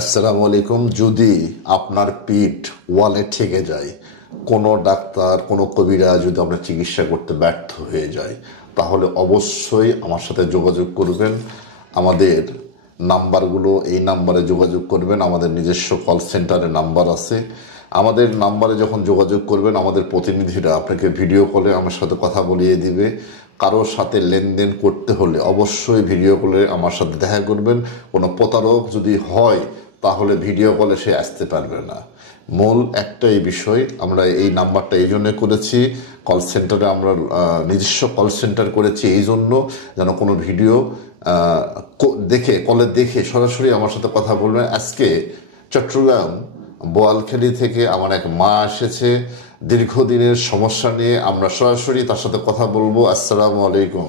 আসসালামু আলাইকুম। যদি আপনার পিঠ ওয়ালে ঠেকে যায়, কোনো ডাক্তার কোনো কবিরাজ যদি আপনার চিকিৎসা করতে ব্যর্থ হয়ে যায়, তাহলে অবশ্যই আমার সাথে যোগাযোগ করবেন। আমাদের নাম্বারগুলো, এই নাম্বারে যোগাযোগ করবেন। আমাদের নিজস্ব কল সেন্টারের নাম্বার আছে। আমাদের নাম্বারে যখন যোগাযোগ করবেন, আমাদের প্রতিনিধিরা আপনাকে ভিডিও কলে আমার সাথে কথা বলিয়ে দিবে। কারোর সাথে লেনদেন করতে হলে অবশ্যই ভিডিও কলে আমার সাথে দেখা করবেন। কোনো প্রতারক যদি হয় তাহলে ভিডিও কলে সে আসতে পারবে না। মূল একটাই বিষয়, আমরা এই নাম্বারটা এই জন্য করেছি, কল সেন্টারে আমরা নিজস্ব কল সেন্টার করেছি এই জন্য যেন কোনো ভিডিও দেখে কলে দেখে সরাসরি আমার সাথে কথা বলবেন। আজকে চট্টগ্রাম বোয়ালখালী থেকে আমার এক মা এসেছে দীর্ঘদিনের সমস্যা নিয়ে। আমরা সরাসরি তার সাথে কথা বলবো। আসসালামু আলাইকুম।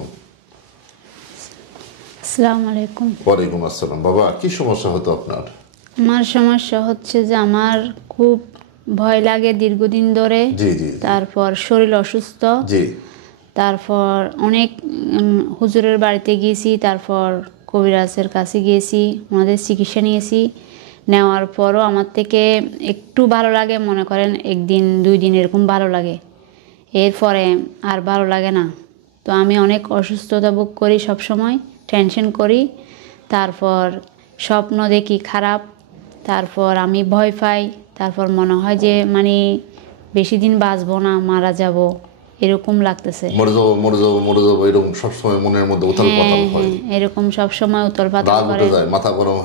আসসালামু আলাইকুম। ওয়ালাইকুম আসসালাম। বাবা, কি সমস্যা হতো আপনার? আমার সমস্যা হচ্ছে যে আমার খুব ভয় লাগে দীর্ঘদিন ধরে। জি জি। তারপর শরীর অসুস্থ। জি। তারপর অনেক হুজুরের বাড়িতে গিয়েছি, তারপর কবিরাজের কাছে গিয়েছি, ওনাদের চিকিৎসা নিয়েছি। নেওয়ার পরও আমার থেকে একটু ভালো লাগে, মনে করেন একদিন দুই দিন এরকম ভালো লাগে, এরপরে আর ভালো লাগে না। তো আমি অনেক অসুস্থতা ভোগ করি, সবসময় টেনশন করি, তারপর স্বপ্ন দেখি খারাপ, তারপর আমি ভয় পাই, তারপর মনে হয় যে মানে বেশি দিন বাঁচবো না, মারা যাব, এরকম লাগতেছে। মরে যাবো মরে যাবো মরে যাবো, এরকম সবসময় মনের মধ্যে উথাল পাতাল হয়। এরকম সবসময় উতল পাতাল করে, মাথা গরম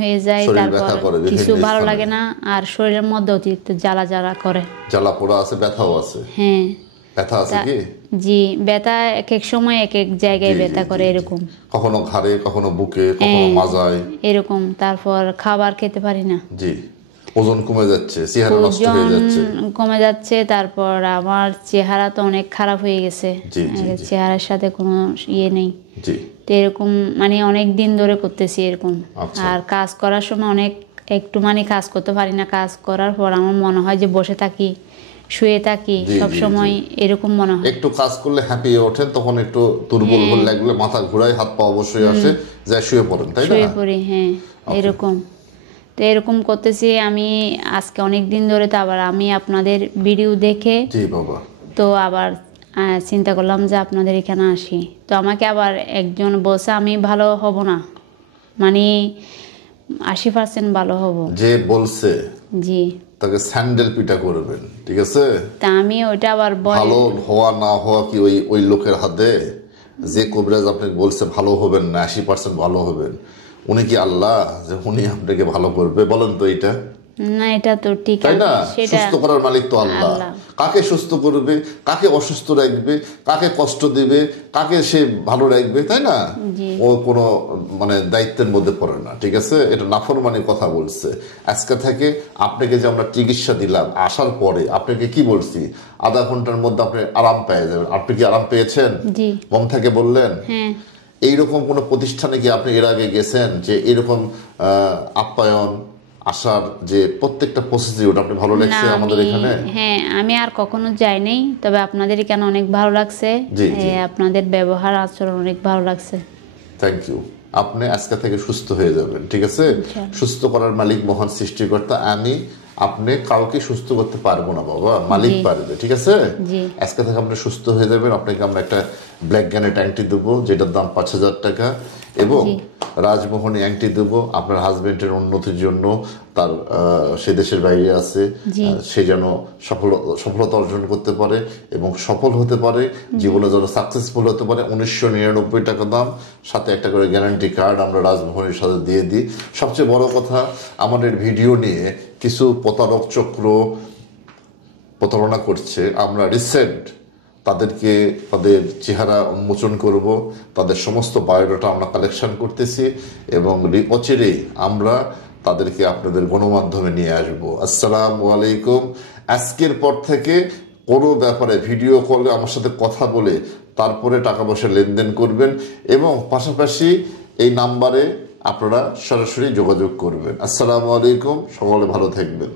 হয়ে যায়, তারপর কিছু ভালো লাগে না, আর শরীরের মধ্যে অতিরিক্ত জ্বালা জ্বালা করে, জ্বালা পোড়া আছে, ব্যথাও আছে। হ্যাঁ, ব্যথা আছে কি? জি, ব্যথা এক এক সময় এক এক জায়গায় ব্যথা করে, এরকম কখনো ঘাড়ে, কখনো বুকে, কখনো মাজায়, এরকম। তারপর খাবার খেতে পারি না। জি। ওজন কমে যাচ্ছে, চেহারা নষ্ট হয়ে যাচ্ছে, কমে যাচ্ছে। তারপর আমার চেহারা তো অনেক খারাপ হয়ে গেছে, চেহারার সাথে কোনো ইয়ে নেই। জি। তো এরকম মানে অনেক দিন ধরে করতেছি এরকম। আর কাজ করার সময় অনেক একটু মানে কাজ করতে পারি না। কাজ করার পর আমার মনে হয় যে বসে থাকি, শুয়ে থাকি, সব সময় এরকম মনে হয়। একটু কাজ করলে হ্যাপিয়ে ওঠেন, তখন একটু দুর্বল হলে লাগলে মাথা ঘোরায়, হাত পা অবশ্যই আসে, যা শুয়ে পড়েন, তাই না? শুয়ে পড়ি, হ্যাঁ, এরকম। তো এরকম করতেছি আমি আজকে অনেক দিন ধরে। তো আবার আমি আপনাদের ভিডিও দেখে, জি বাবা, তো আবার চিন্তা করলাম যে আপনাদের এখানে আসি। তো আমাকে আবার একজন বলছে আমি ভালো হব না, মানে 80% ভালো হব। যে বলছে জি, তাকে স্যান্ডেল পিটা করবেন, ঠিক আছে? তা আমি ওইটা আবার ভালো হওয়া না হওয়া কি ওই লোকের হাতে? যে কবিরাজ আপনাকে বলছে ভালো হবেন না, 80% ভালো হবেন, উনি কি আল্লাহ যে উনি আপনাকে ভালো করবে? বলেন তো এটা। না, এটা তো ঠিক, তাই না? সুস্থ করার মালিক তো আল্লাহ। কাকে সুস্থ করবে, কাকে অসুস্থ রাখবে, কাকে কষ্ট দিবে, কাকে সে ভালো রাখবে, তাই না? ও কোনো মানে দায়িত্বের মধ্যে পড়ে না, ঠিক আছে? এটা নাফরমানির কথা বলছে। আজকে থেকে আপনাকে যে আমরা চিকিৎসা দিলাম, আসার পরে আপনাকে কি বলছি, আধা ঘন্টার মধ্যে আপনি আরাম পেয়ে যাবেন। আপনি কি আরাম পেয়েছেন? মন থেকে বললেন? এইরকম কোনো প্রতিষ্ঠানে কি আপনি এর আগে গেছেন যে এরকম আপ্যায়ন আসার যে প্রত্যেকটা প্রসিডিউর আপনি ভালো লাগছে আমাদের এখানে? হ্যাঁ, আমি আর কখনো যাই নাই, তবে আপনাদের এখানে অনেক ভালো লাগছে। আপনাদের ব্যবহার আচরণ অনেক ভালো লাগছে। Thank you. আপনি আজকে থেকে সুস্থ হয়ে যাবেন, ঠিক আছে? সুস্থ করার মালিক মহান সৃষ্টিকর্তা আমি। আপনি কাউকে সুস্থ করতে পারবো না বাবা, মালিক পারবে, ঠিক আছে? আজকে থেকে আপনি সুস্থ হয়ে যাবেন। আপনাকে আমরা একটা ব্ল্যাক গ্যানেট অ্যাংটি দেবো, যেটার দাম 5000 টাকা, এবং রাজমোহনী অ্যাংটি দেবো আপনার হাজবেন্ডের উন্নতির জন্য। তার সে দেশের বাইরে আছে, সে যেন সফলতা অর্জন করতে পারে এবং সফল হতে পারে, জীবনে যেন সাকসেসফুল হতে পারে। 1999 টাকা দাম, সাথে একটা করে গ্যারান্টি কার্ড আমরা রাজমোহনীর সাথে দিয়ে দিই। সবচেয়ে বড় কথা, আমাদের ভিডিও নিয়ে কিছু প্রতারক চক্র প্রতারণা করছে। আমরা রিসেন্ট তাদেরকে তাদের চেহারা উন্মোচন করব, তাদের সমস্ত বায়োডাটা আমরা কালেকশন করতেছি, এবং অচিরেই আমরা তাদেরকে আপনাদের গণমাধ্যমে নিয়ে আসব। আসসালামু আলাইকুম। আজকের পর থেকে কোনো ব্যাপারে ভিডিও কলে আমার সাথে কথা বলে তারপরে টাকা পয়সা লেনদেন করবেন, এবং পাশাপাশি এই নাম্বারে আপনারা সরাসরি যোগাযোগ করবেন। আসসালামু আলাইকুম, সকলে ভালো থাকবেন।